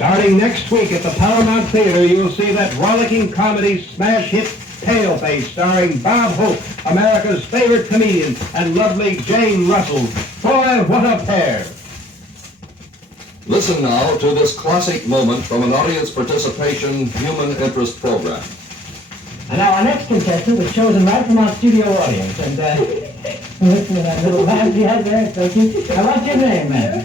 Starting next week at the Paramount Theater, you'll see that rollicking comedy smash hit Paleface, starring Bob Hope, America's favorite comedian, and lovely Jane Russell. Boy, what a pair! Listen now to this classic moment from an audience participation human interest program. And now our next contestant was chosen right from our studio audience. And listen to that little laugh she has there, Sophie. Now, what's your name, man?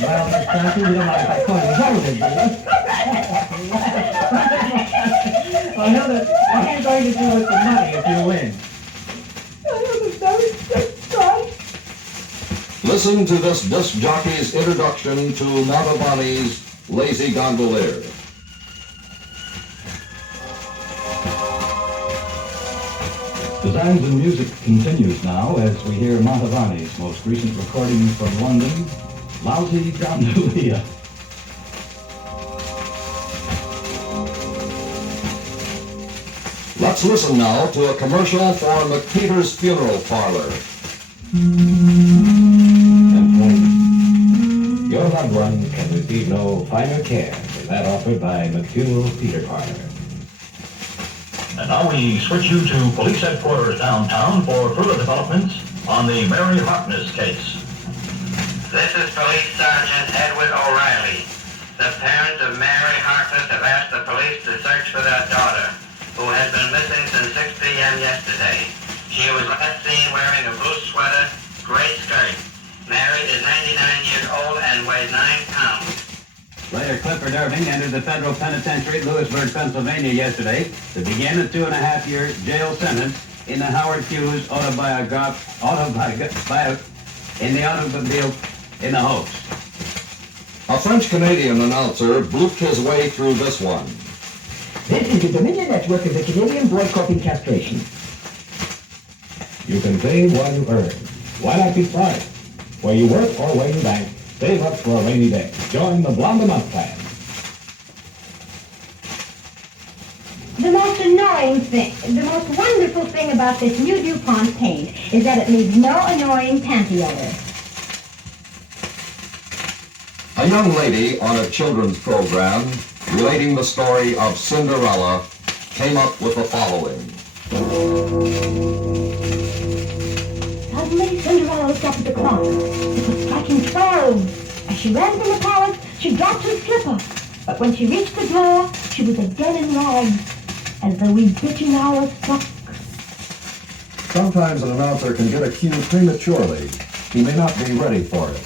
Well, Miss Johnson, you don't mind if I call you Holden, do you? Well, Hilda, what are you going to do with the money if you win? Listen to this disc jockey's introduction to Montavani's Lazy Gondolier. Designs and Music continues now as we hear Montavani's most recent recording from London, Lousy Gondolier. Let's listen now to a commercial for McPeter's Funeral Parlor. Your loved one can receive no finer care than that offered by McFuneral Peter Parlor. And now we switch you to police headquarters downtown for further developments on the Mary Harkness case. This is Police Sergeant Edward O'Reilly. The parents of Mary Harkness have asked the police to search for their daughter, who has been missing since 6 p.m. yesterday. She was last seen wearing a blue sweater, gray skirt. Mary is 99 years old and weighs 9 pounds. Later, Clifford Irving entered the federal penitentiary at Lewisburg, Pennsylvania yesterday to begin a 2.5-year jail sentence in the Howard Hughes automobile in the hoax. A French-Canadian announcer blooped his way through this one. This is the Dominion Network of the Canadian Board Coping Castration. You can save while you earn. Why not be smart? Where you work or where you bank, save up for a rainy day. Join the Blonde a Month plan. The most annoying thing, the most wonderful thing about this new DuPont paint is that it leaves no annoying panty odor. A young lady on a children's program relating the story of Cinderella came up with the following. Suddenly, Cinderella looked up at the clock. It was striking 12. As she ran from the palace, she dropped her slipper. But when she reached the door, she was again in rags, as the wee bitching hour struck. Sometimes an announcer can get a cue prematurely. He may not be ready for it.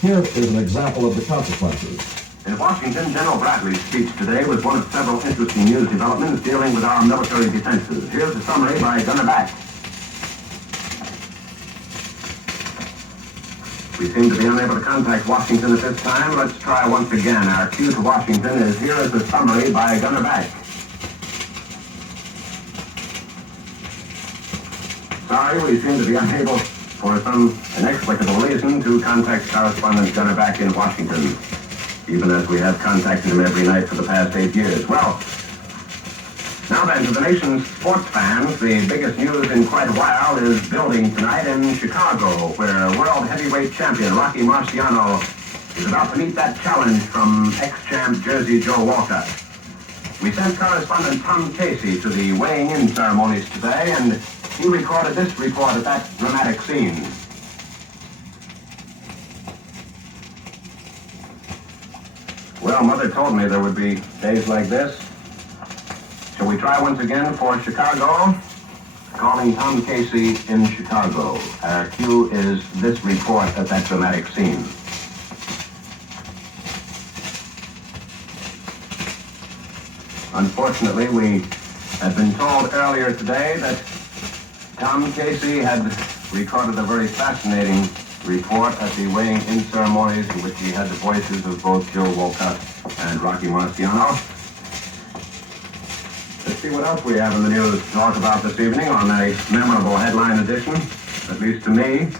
Here is an example of the consequences. In Washington, General Bradley's speech today was one of several interesting news developments dealing with our military defenses. Here's a summary by Gunner Back. We seem to be unable to contact Washington at this time. Let's try once again. Our cue to Washington is here as a summary by Gunner Back. Sorry, we seem to be unable, for some inexplicable reason, to contact correspondent Gunner Back in Washington, even as we have contacted him every night for the past 8 years. Well, now then, to the nation's sports fans, the biggest news in quite a while is building tonight in Chicago, where world heavyweight champion Rocky Marciano is about to meet that challenge from ex-champ Jersey Joe Walcott. We sent correspondent Tom Casey to the weighing-in ceremonies today, and he recorded this report at that dramatic scene. Well, Mother told me there would be days like this. Shall we try once again for Chicago? Calling Tom Casey in Chicago. Our cue is this report at that dramatic scene. Unfortunately, we had been told earlier today that Tom Casey had recorded a very fascinating report at the weighing-in ceremonies in which he had the voices of both Joe Walcott and Rocky Marciano. Let's see what else we have in the news to talk about this evening on a memorable headline edition, at least to me.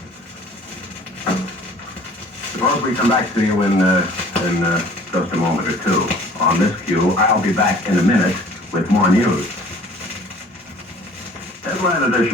Suppose we come back to you in just a moment or two. On this cue, I'll be back in a minute with more news. Headline edition.